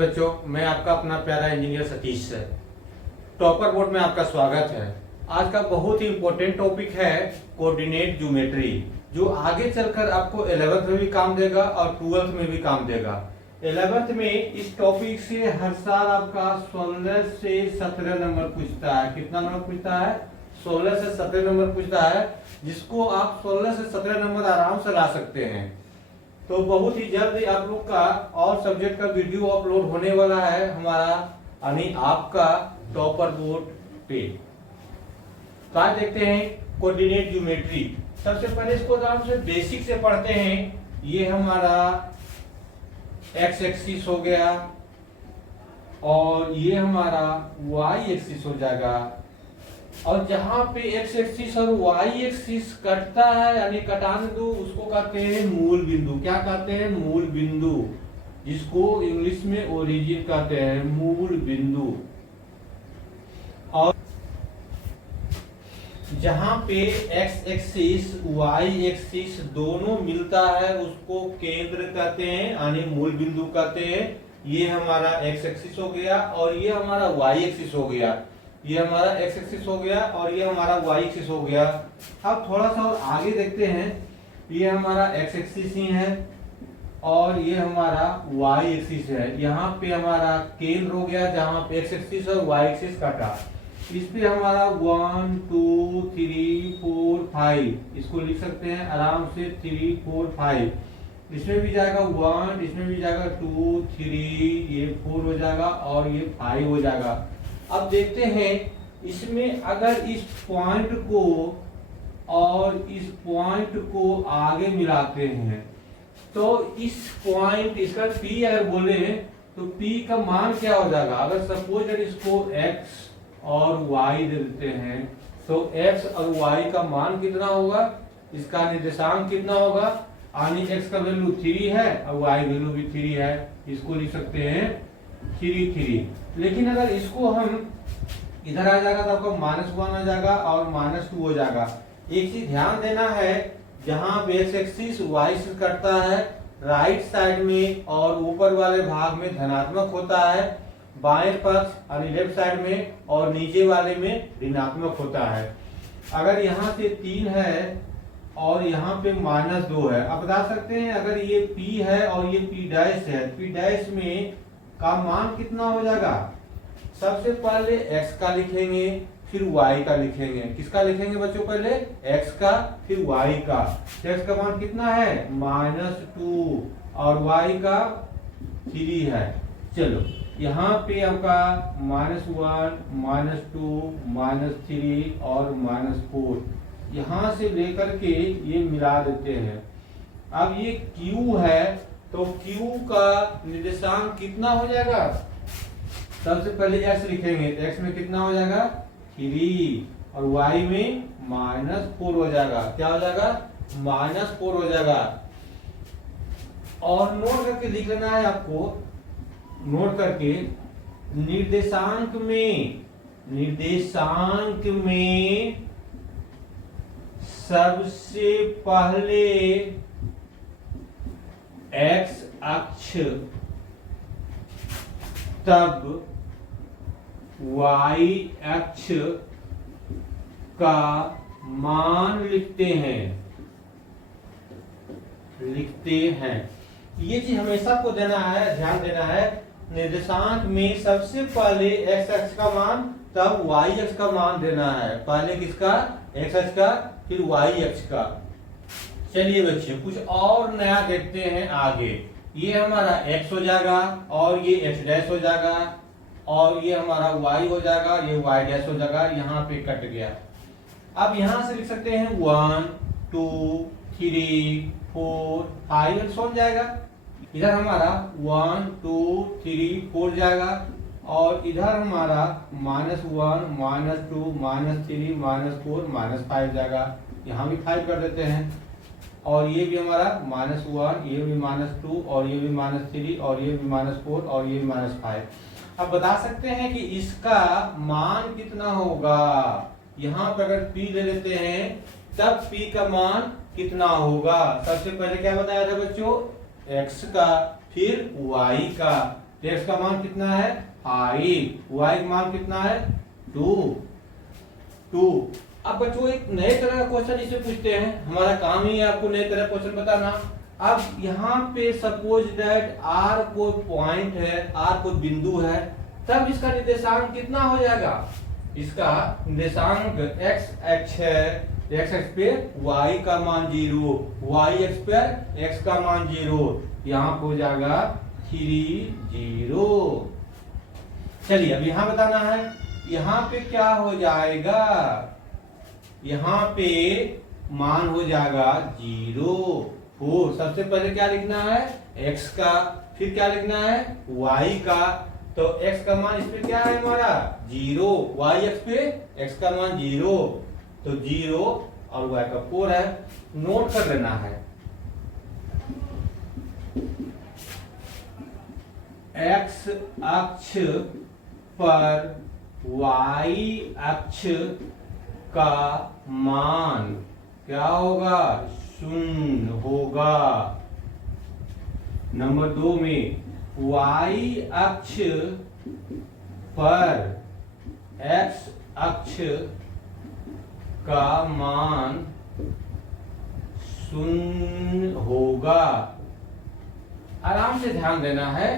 बच्चों, मैं आपका अपना प्यारा इंजीनियर सतीश है। टॉपर बोर्ड में आपका स्वागत है। आज का बहुत ही इंपॉर्टेंट टॉपिक है कोऑर्डिनेट ज्योमेट्री, जो आगे चलकर आपको 11th में भी काम देगा और 12th में भी काम देगा। 11th में इस टॉपिक से हर साल आपका 16 से 17 नंबर पूछता है। कितना नंबर पूछता है? 16 से 17 नंबर पूछता है, जिसको आप 16 से 17 नंबर आराम से ला सकते हैं। तो बहुत ही जल्द आप लोग का और सब्जेक्ट का वीडियो अपलोड होने वाला है हमारा यानी आपका टॉपर बोर्ड पे। तो आज देखते हैं कोऑर्डिनेट ज्योमेट्री। सबसे पहले इसको आराम से बेसिक से पढ़ते हैं। ये हमारा एक्स एक्सिस हो गया और ये हमारा वाई एक्सिस हो जाएगा, और जहां पे एक्स एक्सिस और वाई एक्सिस कटता है यानी कटान बिंदु, उसको कहते हैं मूल बिंदु। क्या कहते हैं? मूल बिंदु, जिसको इंग्लिश में ओरिजिन कहते हैं, मूल बिंदु। और जहां पे एक्स एक्सिस वाई एक्सिस दोनों मिलता है उसको केंद्र कहते हैं यानी मूल बिंदु कहते हैं। ये हमारा एक्स एक्सिस हो गया और ये हमारा वाई एक्सिस हो गया। ये हमारा एक्स एक्सिस हो गया और ये हमारा वाई एक्सिस हो गया। अब थोड़ा सा और आगे देखते हैं। ये हमारा एक्स एक्सिस ही है और ये हमारा वाई एक्सिस है। यहाँ पे हमारा केंद्र हो गया जहां पे एक्स एक्सिस और वाई एक्सिस काटा। इस पे हमारा 1 2 3 4 5 इसको लिख सकते हैं आराम से 3 4 5। इसमें भी जाएगा 1, इसमें भी जाएगा 2 3, ये 4 हो जाएगा और ये 5 हो जाएगा। अब देखते हैं इसमें अगर इस पॉइंट को और इस पॉइंट को आगे मिलाते हैं तो इस पॉइंट इसका P अगर बोले तो P का मान क्या हो जाएगा? अगर सपोज अगर इसको x और y दे देते हैं तो x और y का मान कितना होगा? इसका निर्देशांक कितना होगा? यानी x का वैल्यू 3 है और y वैल्यू भी 3 है। इसको लिख सकते हैं 3 3। लेकिन अगर इसको हम इधर आ जाएगा तो आपका -1 आ जाएगा और -2 हो जाएगा। एक चीज ध्यान देना है, जहां पे एक्स एक्सिस वाई से कटता है राइट साइड में और ऊपर वाले भाग में धनात्मक होता है, बाएं पक्ष यानी लेफ्ट साइड में और नीचे वाले में ऋणात्मक होता है। अगर यहाँ से 3 है और यहाँ पे -2 है, आप बता सकते हैं अगर ये P है और ये P' है, P' में का मान कितना हो जाएगा? सबसे पहले x का लिखेंगे फिर y का लिखेंगे। किसका लिखेंगे बच्चों? पहले x का फिर y का। x का मान कितना है? -2 और y का 3 है। चलो यहाँ पे आपका -1 -2 -3 और -4 यहाँ से लेकर के ये मिला देते हैं। अब ये Q है तो Q का निर्देशांक कितना हो जाएगा? सबसे पहले x लिखेंगे तो x में कितना हो जाएगा? 3 और y में -4 हो जाएगा। क्या हो जाएगा? -4 हो जाएगा। और नोट करके लिख लेना है आपको, नोट करके निर्देशांक में सबसे पहले x अक्ष तब y अक्ष का मान लिखते हैं। ये चीज हमेशा आपको देना है, ध्यान देना है। निर्देशांक में सबसे पहले x अक्ष का मान तब y अक्ष का मान देना है। पहले किसका? x अक्ष का फिर y अक्ष का। चलिए बच्चे कुछ और नया देखते हैं आगे। ये हमारा x हो जाएगा और ये x' हो जाएगा और ये हमारा y हो जाएगा, ये y' हो जाएगा। यहाँ पे कट गया। अब यहाँ से लिख सकते हैं 1 2 3 4 5 सो जाएगा। इधर हमारा 1 2 3 4 जाएगा और इधर हमारा -1 -2 -3 -4 -5 जाएगा। यहाँ भी 5 कर देते हैं और ये भी हमारा -1, ये भी -2 और ये भी -3 और ये भी -4 और ये भी -5। अब बता सकते हैं कि इसका मान कितना होगा। यहाँ पर अगर P ले लेते हैं तब P का मान कितना होगा। सबसे पहले क्या बताया था बच्चों? x का फिर y का। तो x का मान कितना है 5, y का मान कितना है 2। अब बच्चों एक नए तरह का क्वेश्चन इसे पूछते हैं, हमारा काम ही है आपको नए तरह का क्वेश्चन बताना। अब यहाँ पे सपोज दैट r कोई पॉइंट है, r कोई बिंदु है, तब इसका निर्देशांक कितना हो जाएगा? इसका निर्देशांक x अक्ष है, x अक्ष पे y का मान 0, y अक्ष पर x का मान 0, यहाँ पे हो जाएगा 3 0। चलिए अब यहाँ बताना है, यहाँ पे क्या हो जाएगा? यहाँ पे मान हो जाएगा 0 4। सबसे पहले क्या लिखना है? x का, फिर क्या लिखना है? y का। तो x का मान इस पे क्या है हमारा 0, y अक्ष पे x का मान 0, तो 0 और y का 4 है। नोट कर लेना है, x अक्ष पर y अक्ष का मान क्या होगा? 0 होगा। नंबर 2 में y अक्ष पर x अक्ष का मान 0 होगा। आराम से ध्यान देना है,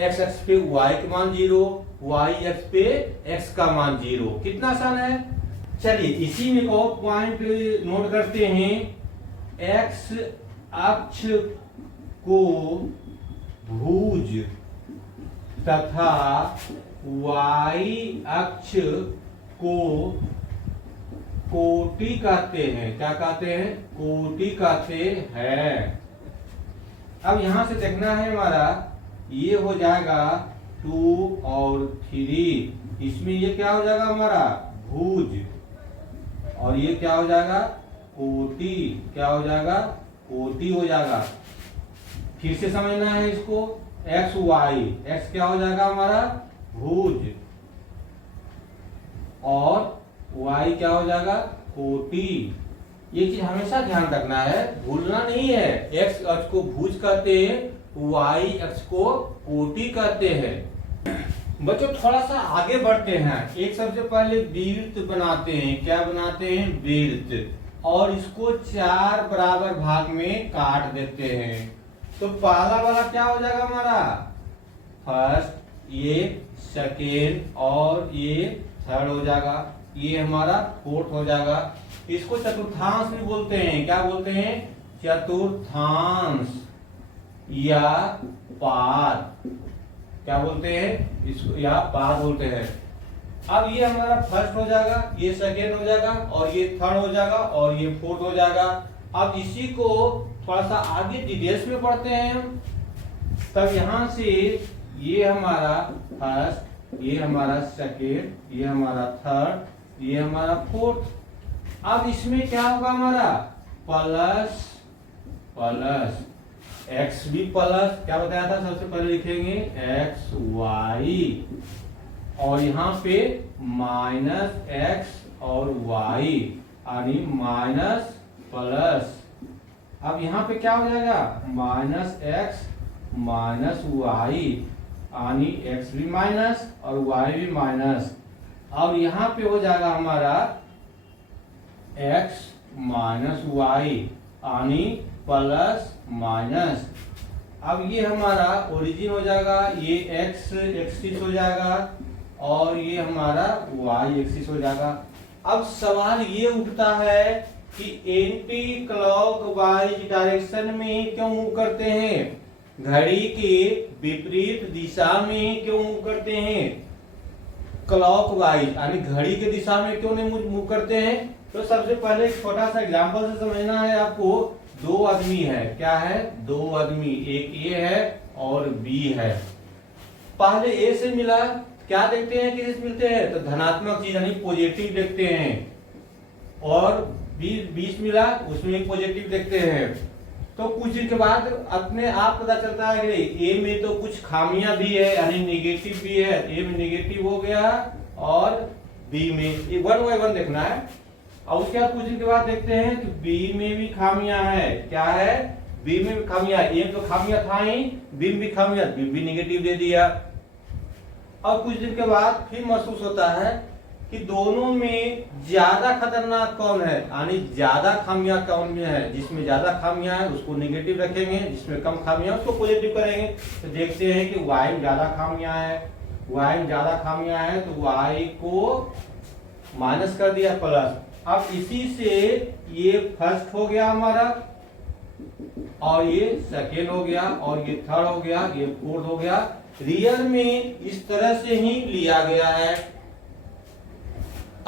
x अक्ष पे y का मान 0, y अक्ष पे x का मान 0। कितना आसान है। चलिए इसी में को पॉइंट नोट करते हैं, x अक्ष को भुज तथा y अक्ष को कोटि कहते हैं। क्या कहते हैं? कोटि कहते हैं। अब यहां से देखना है हमारा, ये हो जाएगा 2 और 3, इसमें ये क्या हो जाएगा हमारा भुज, और ये क्या हो जाएगा कोटि। क्या हो जाएगा? कोटि हो जाएगा। फिर से समझना है इसको, x y, x क्या हो जाएगा हमारा भुज, और y क्या हो जाएगा कोटि। ये चीज हमेशा ध्यान रखना है, भूलना नहीं है। x अक्ष को भुज कहते हैं, y अक्ष को कोटि कहते हैं। बच्चों थोड़ा सा आगे बढ़ते हैं, एक सबसे पहले वृत्त बनाते हैं। क्या बनाते हैं? वृत्त, और इसको 4 बराबर भाग में काट देते हैं। तो पहला वाला क्या हो जाएगा हमारा फर्स्ट, ये सेकेंड, और ये थर्ड हो जाएगा, ये हमारा फोर्थ हो जाएगा। इसको चतुर्थांश भी बोलते हैं। क्या बोलते हैं? चतुर्थांश या पाद। क्या बोलते हैं इसको? या पाद बोलते हैं। अब ये हमारा फर्स्ट हो जाएगा, ये सेकेंड हो जाएगा, और ये थर्ड हो जाएगा, और ये फोर्थ हो जाएगा। अब इसी को थोड़ा सा आगे डिटेल्स में पढ़ते हैं हम। तब यहां से ये हमारा फर्स्ट, ये हमारा सेकेंड, ये हमारा थर्ड, ये हमारा फोर्थ। अब इसमें क्या होगा हमारा प्लस प्लस, x भी प्लस, क्या बताया था सबसे पहले लिखेंगे x y, और यहाँ पे माइनस x और y, यानी माइनस प्लस। अब यहाँ पे क्या हो जाएगा माइनस x माइनस y, यानी x भी माइनस और y भी माइनस। अब यहाँ पे हो जाएगा हमारा x माइनस y, यानी प्लस माइनस। अब ये हमारा ओरिजिन हो जाएगा, ये x एक्सिस हो जाएगा, और ये हमारा y एक्सिस हो जाएगा। अब सवाल ये उठता है कि एंटी क्लॉकवाइज डायरेक्शन में क्यों मूव करते हैं, घड़ी के विपरीत दिशा में क्यों मूव करते हैं, क्लॉकवाइज यानी घड़ी के दिशा में क्यों नहीं मूव करते हैं। तो सबसे पहले एक छोटा सा एग्जांपल से समझना है आपको। 2 आदमी है, क्या है 2 आदमी, एक ए है और बी है। पहले ए से मिला, क्या देखते हैं किससे मिलते हैं, तो धनात्मक चीज यानी पॉजिटिव देखते हैं, और बीच मिला उसमें एक पॉजिटिव देखते हैं। तो कुछ दिन के बाद अपने आप पता चलता है कि ए में तो कुछ खामियां भी है यानी नेगेटिव भी है, ए में नेगेटिव हो गया, और बी में, ये 1 बाय 1 देखना है। और उसके बाद कुछ दिन के बाद देखते हैं कि बी में भी खामियां है, क्या है बी में भी खामियां, ए तो खामियां था ही, बी में भी खामियां, बी भी निगेटिव दे दिया। और कुछ दिन के बाद फिर महसूस होता है कि दोनों में ज्यादा खतरनाक कौन है, यानी ज्यादा खामियां कौन में है। जिसमें ज्यादा खामियां है उसको नेगेटिव रखेंगे, जिसमें कम खामियां है उसको पॉजिटिव करेंगे। तो देखते हैं कि y में ज्यादा खामियां है, y में ज्यादा खामियां है तो y को माइनस कर दिया प्लस। अब इसी से ये फर्स्ट हो गया हमारा, और ये सेकेंड हो गया, और ये थर्ड हो गया, ये फोर्थ हो गया। रियल में इस तरह से ही लिया गया है।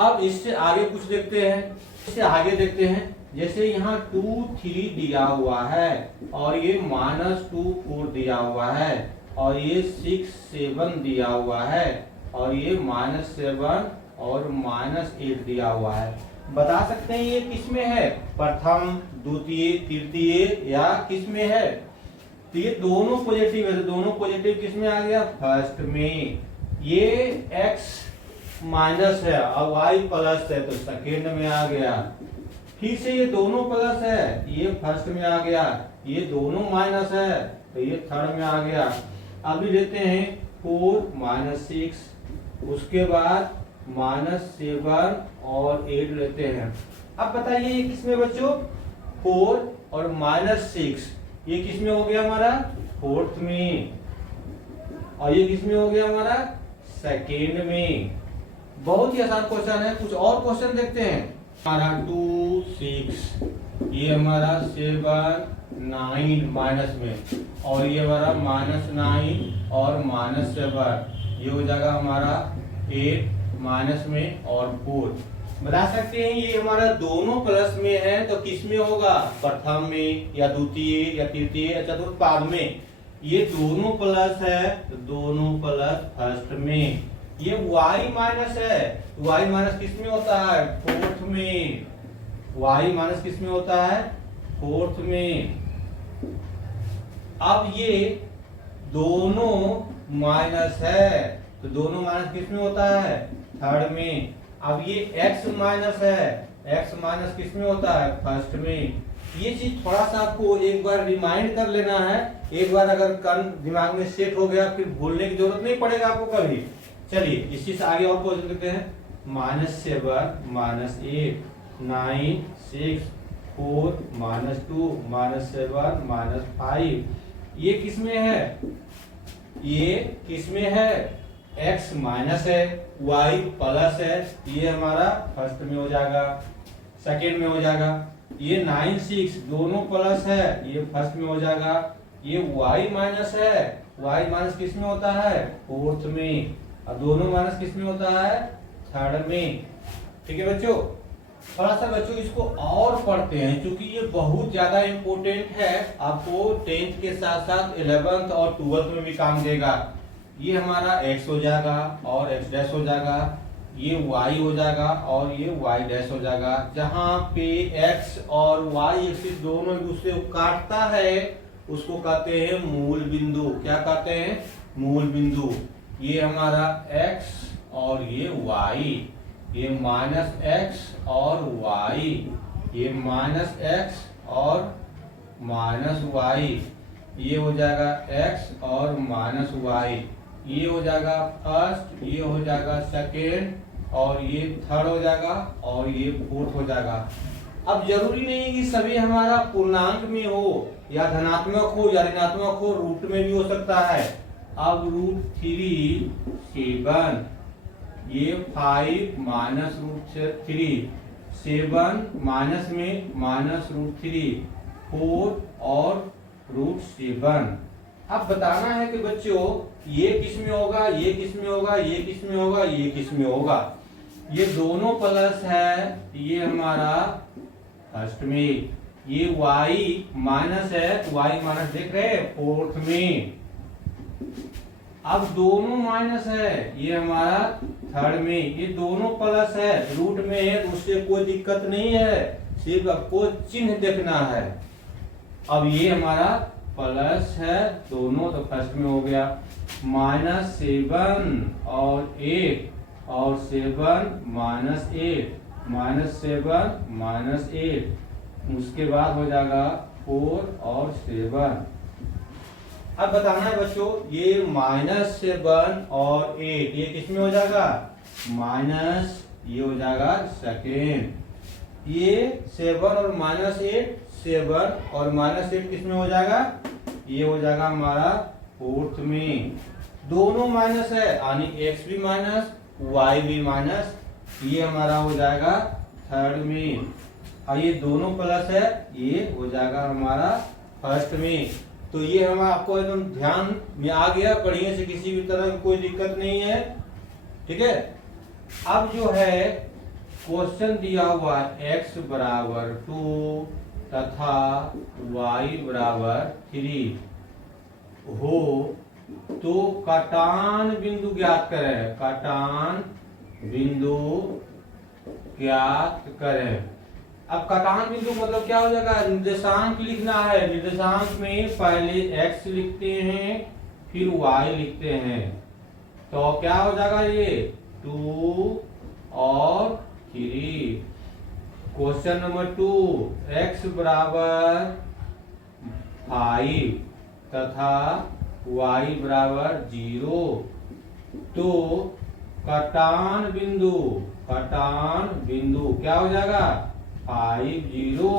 अब इससे आगे कुछ देखते हैं, इससे आगे देखते हैं। जैसे यहाँ 2 3 दिया हुआ है, और ये -2 4 दिया हुआ है, और ये 6 7 दिया हुआ है, और ये -7 और -8 दिया हुआ है। बता सकते हैं ये किस में है, प्रथम, द्वितीय, तृतीय या किस में है। तो ये दोनों पॉजिटिव है, तो दोनों पॉजिटिव किस में आ गया, फर्स्ट में। ये x माइनस है और y प्लस है तो सेकेंड में आ गया। फिर से ये दोनों प्लस है, ये फर्स्ट में आ गया। ये दोनों माइनस है तो ये थर्ड में आ गया। अभी लेते हैं 4 -6, उसके बाद -7 और 8 लेते हैं। अब बताइए ये किसमें बच्चों, 4 और -6 ये किसमें हो गया हमारा, फोर्थ में, और ये किसमें हो गया हमारा, सेकेंड में। बहुत ही आसान क्वेश्चन है। कुछ और क्वेश्चन देखते हैं। हमारा 2 6, ये हमारा 7 9 माइनस में, और ये हमारा -9 और -7, ये हो जाएगा हमारा 8 माइनस में और 4। बता सकते हैं ये हमारा दोनों प्लस में है तो किस में होगा, प्रथम में या द्वितीय या तृतीय या चतुर्थ पाद में। ये दोनों प्लस है तो दोनों प्लस फर्स्ट में। ये y माइनस है, y माइनस किस में होता है, फोर्थ में। y माइनस किस में होता है, फोर्थ में। अब ये दोनों माइनस है तो दोनों माइनस किस में होता है, थर्ड में। अब ये x माइनस है, x माइनस किस में होता है, फर्स्ट में। ये चीज थोड़ा सा आपको एक बार रिमाइंड कर लेना है। एक बार अगर कन दिमाग में सेट हो गया फिर भूलने की जरूरत नहीं पड़ेगा आपको कभी। चलिए इसी से आगे और क्वेश्चन देखते हैं। -7 -8 9 6 4 -2 -7 -5, ये किसमें है, ये किसमें है, x माइनस है, y प्लस है, ये हमारा फर्स्ट में हो जाएगा, सेकेंड में हो जाएगा। ये 9 6 दोनों प्लस है, ये फर्स्ट में हो जाएगा। ये y माइनस है, y माइनस किस में होता है, फोर्थ में, और दोनों माइनस किस में होता है, थर्ड में। ठीक है बच्चों, थोड़ा सा बच्चों इसको और पढ़ते हैं क्योंकि ये बहुत ज्यादा इंपॉर्टेंट है। आपको 10th के साथ साथ 11th और 12th में भी काम देगा। ये हमारा x हो जाएगा और x डैश हो जाएगा, ये y हो जाएगा और ये y डैश हो जाएगा। जहाँ पे x और y एक्सिस दोनों एक दूसरे को काटता है उसको कहते हैं मूल बिंदु। क्या कहते हैं, मूल बिंदु। ये हमारा x और ये y, ये -x और y, ये -x और -y, ये हो जाएगा x और -y, ये हो जाएगा फर्स्ट, ये हो जाएगा सेकेंड, और ये थर्ड हो जाएगा, और ये फोर्थ हो जाएगा। अब जरूरी नहीं कि सभी हमारा पूर्णांक में हो या धनात्मक हो या ऋणात्मक हो, रूट में भी हो सकता है। अब √3 7, ये 5 -√3 7 माइनस में -√3 4 और √7। अब बताना है कि बच्चों ये किस में होगा, ये किस में होगा, ये किस में होगा, ये किस में होगा। ये दोनों प्लस है, ये हमारा फर्स्ट में। ये y माइनस है तो y माइनस देख रहे हैं फोर्थ में। अब दोनों माइनस है, ये हमारा थर्ड में। ये दोनों प्लस है, रूट में है तो उससे कोई दिक्कत नहीं है, सिर्फ आपको चिन्ह देखना है। अब ये हमारा प्लस है दोनों तो फर्स्ट में हो गया। -7 और 8 और 7 -8 -7 -8, उसके बाद हो जाएगा 4 और 7। अब बताना है बच्चों, ये -7 और 8 ये किस में हो जाएगा? माइनस, ये हो जाएगा सेकेंड। ये 7 और -8, 7 और -8 किस में हो जाएगा? ये हो जाएगा हमारा फोर्थ में। दोनों माइनस है, यानी x भी माइनस y भी माइनस, ये हमारा हो जाएगा थर्ड में। और ये दोनों प्लस है, ये हो जाएगा हमारा फर्स्ट में। तो ये हम आपको एकदम ध्यान में आ गया, बढ़िया से, किसी भी तरह की कोई दिक्कत नहीं है। ठीक है। अब जो है क्वेश्चन दिया हुआ है x बराबर 2 तथा y बराबर 3 हो तो कटान बिंदु ज्ञात करें। कटान बिंदु ज्ञात करें। अब कटान बिंदु मतलब क्या हो जाएगा? निर्देशांक लिखना है। निर्देशांक में पहले x लिखते हैं, फिर y लिखते हैं, तो क्या हो जाएगा? ये 2 और 3। क्वेश्चन नंबर 2, x बराबर 5 तथा y बराबर 0 तो कटान बिंदु क्या हो जाएगा? 5 0।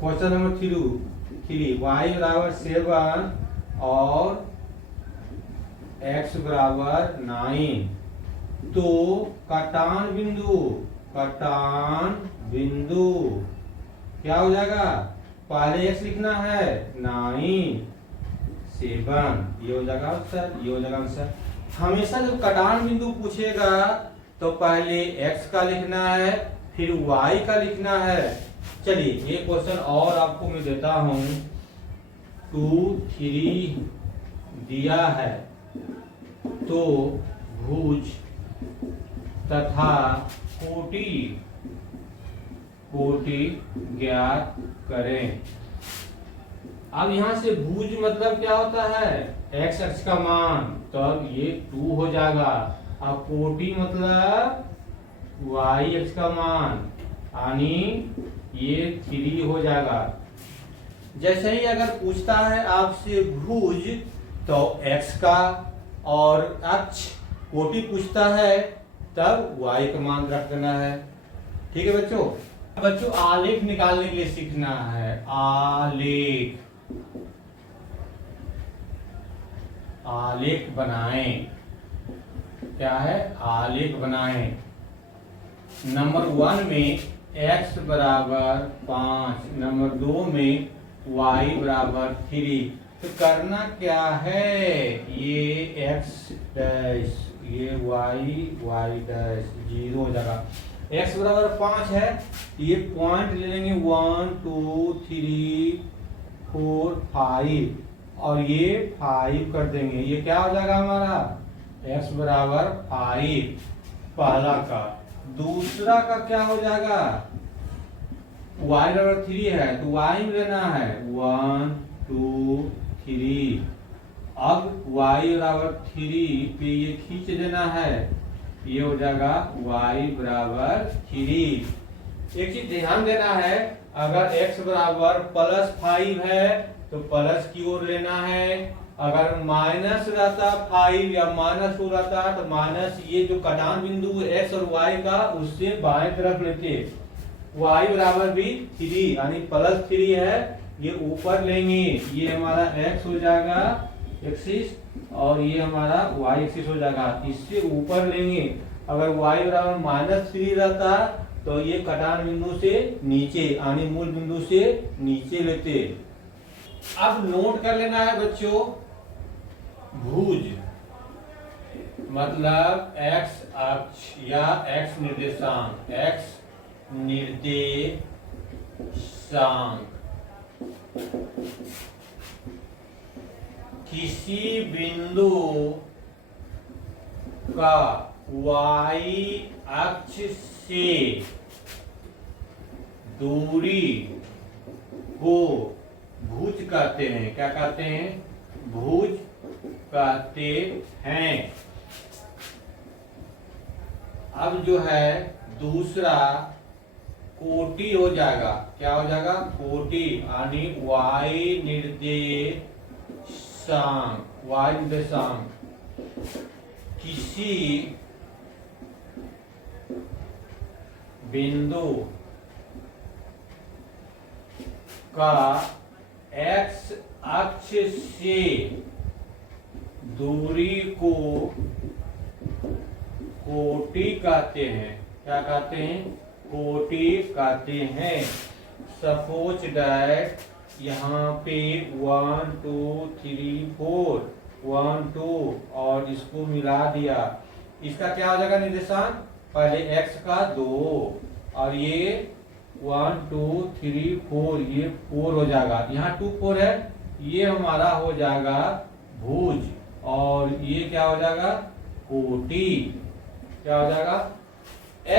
क्वेश्चन नंबर 3 y बराबर 7 और x बराबर 9 तो कटान बिंदु क्या हो जाएगा? पहले x लिखना है, 9 7, ये हो जाएगा आंसर, ये हो जाएगा आंसर। हमेशा जब कटान बिंदु पूछेगा तो पहले x का लिखना है, फिर y का लिखना है। चलिए ये क्वेश्चन और आपको मैं देता हूं। 2 3 दिया है तो भुज तथा कोटि ज्ञात करें। अब यहां से भुज मतलब क्या होता है? x अक्ष का मान, तब ये 2 हो जाएगा। अब कोटि मतलब y अक्ष का मान, यानी ये 3 हो जाएगा। जैसे ही अगर पूछता है आपसे भुज तो x का, और अक्ष कोटि पूछता है तब y का मान रख देना है। ठीक है बच्चों, आलेख निकालने के लिए सीखना है। आलेख बनाएं। क्या है? आलेख बनाएं। नंबर 1 में x बराबर 5, नंबर 2 में y बराबर 3। तो करना क्या है? ये x डैश, ये y डैश 0 हो जाएगा। x बराबर 5 है, ये पॉइंट ले लेंगे 1 2 3 4 5 और ये 5 कर देंगे। ये क्या हो जाएगा हमारा? x बराबर 5 पहला का। दूसरा का क्या हो जाएगा? y बराबर 3 है तो y में लेना है 1 2 3। अब y बराबर 3 पे ये खींच देना है, ये हो जाएगा y बराबर 3। एक चीज ध्यान देना है, अगर x बराबर +5 है तो प्लस की ओर लेना है। अगर माइनस रहता 5 या माइनस हो रहता तो माइनस, ये जो कटान बिंदु x और y का, उससे बाएं तरफ लेते। y बराबर भी 3 यानी +3 है, ये ऊपर लेंगे, ये हमारा x हो जाएगा एक्सिस और ये हमारा y एक्सिस हो जाएगा, इससे ऊपर लेंगे। अगर y बराबर -3 रहता तो ये कटान बिंदु से नीचे यानी मूल बिंदु से नीचे लेते। अब नोट कर लेना है बच्चों, भुज मतलब x अक्ष या x निर्देशांक, किसी बिंदु का y अक्ष से दूरी को भुज कहते हैं। क्या कहते हैं? भुज कहते हैं। अब जो है दूसरा कोटि हो जाएगा। क्या हो जाएगा? कोटि यानी y निर्देशांक किसी बिंदु का x अक्ष से दूरी को कोटि कहते हैं। क्या कहते हैं? कोटि कहते हैं। सपोज दैट यहाँ पे 1 2 3 4 1 2 और इसको मिला दिया। इसका क्या हो जाएगा निर्देशांक? पहले x का 2 और ये 1 2 3 4 ये 4 हो जाएगा। यहाँ 2 4 है, ये हमारा हो जाएगा भुज और ये क्या हो जाएगा? कोटि। क्या हो जाएगा?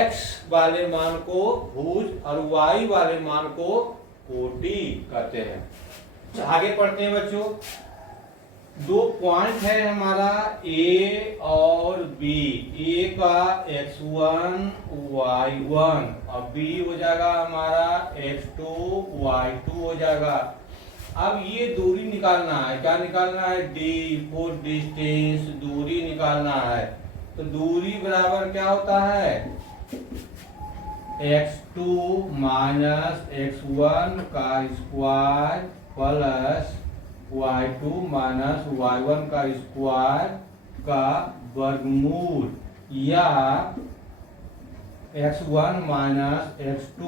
x वाले मान को भुज और y वाले मान को कोटि कहते हैं। आगे पढ़ते हैं बच्चों। दो पॉइंट है हमारा A और B। A का x1 y1 और B हो जाएगा हमारा x2 y2 हो जाएगा। अब ये दूरी निकालना है। क्या निकालना है? D फॉर डिस्टेंस, दूरी निकालना है। तो दूरी बराबर क्या होता है? x2 माइनस x1 का square plus y2 minus y1 का स्क्वायर का वर्गमूल, या x1 माइनस x2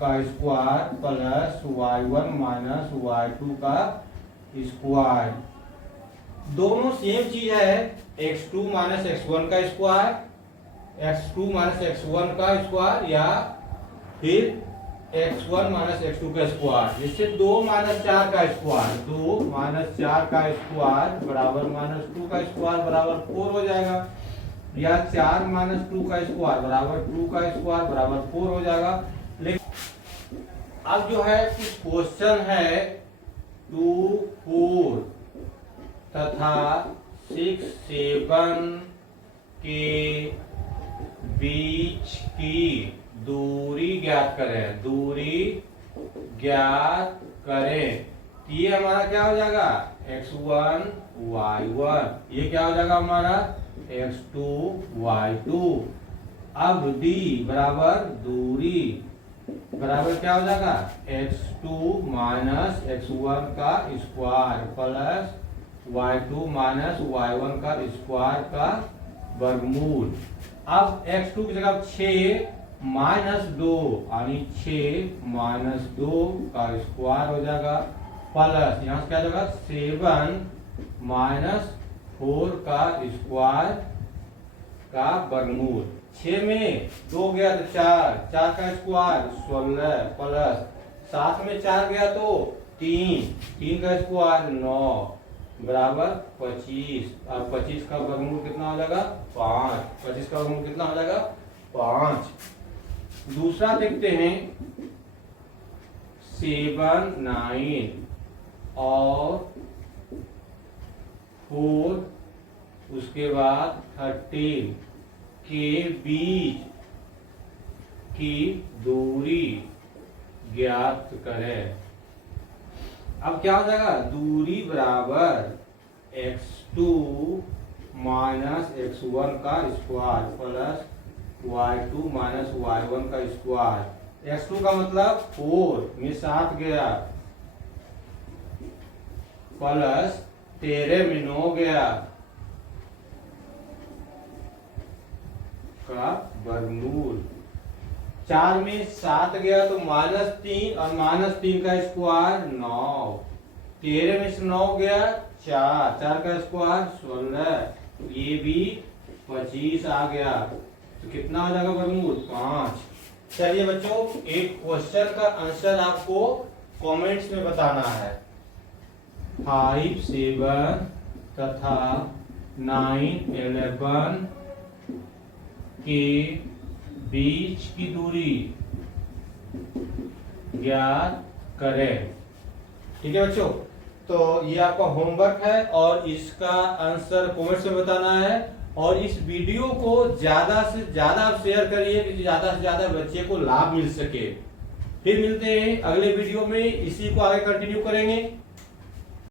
का square plus y1 minus y2 का स्क्वायर। दोनों सेम चीज है। x2 माइनस x1 का स्क्वायर, x2 माइनस x1 का स्क्वायर या फिर x1 माइनस x2 का स्क्वायर। जिससे 2 माइनस 4 का स्क्वायर, 2 माइनस 4 का स्क्वायर बराबर माइनस 2 का स्क्वायर बराबर 4 हो जाएगा, या 4 माइनस 2 का स्क्वायर बराबर 2 का स्क्वायर बराबर 4 हो जाएगा। लेकिन अब जो है कुछ क्वेश्चन है 2 4 तथा 6 7 के बीच की दूरी ज्ञात करें। दूरी ज्ञात करें। ये हमारा क्या हो जाएगा? x1 y1। ये क्या हो जाएगा हमारा? x2 y2। अब d बराबर दूरी बराबर क्या हो जाएगा? x2 माइनस x1 का square plus y2 minus y1 का स्क्वायर का वर्गमूल। अब x2 की जगह 6 माइनस 2 यानी 6 माइनस 2 का स्क्वायर हो जाएगा प्लस यहाँ से क्या हो जाएगा? 7 माइनस 4 का स्क्वायर का वर्गमूल। 6 में 2 गया तो 4, 4 का स्क्वायर 16 प्लस 7 में 4 गया तो 3, 3 का स्क्वायर 9 बराबर 25। और 25 का वर्गमूल कितना हो जाएगा? 5। 25 का वर्गमूल कितना हो जाएगा? 5। दूसरा देखते हैं 7 9 और 4 उसके बाद 13 के बीच की दूरी ज्ञात करें। अब क्या हो जाएगा? दूरी बराबर x2 माइनस x1 का square plus y2 minus y1 का स्क्वायर। x2 का मतलब 4 में 7 गया प्लस 13 में 9 गया का वर्गमूल। 4 में 7 गया तो -3 और -3 का स्क्वायर 9। 13 में से 9 गया 4, 4 का स्क्वायर 16। ये भी 25 आ गया तो कितना आ जाएगा वर्गमूल? 5। चलिए बच्चों, एक क्वेश्चन का आंसर आपको कमेंट्स में बताना है। 5 7 तथा 9 11 के बीच की दूरी ज्ञात करें। ठीक है बच्चों, तो ये आपका होमवर्क है और इसका आंसर कमेंट्स में बताना है। और इस वीडियो को ज्यादा से ज्यादा आप शेयर करिए कि ज्यादा से ज्यादा बच्चे को लाभ मिल सके। फिर मिलते हैं अगले वीडियो में, इसी को आगे कंटिन्यू करेंगे।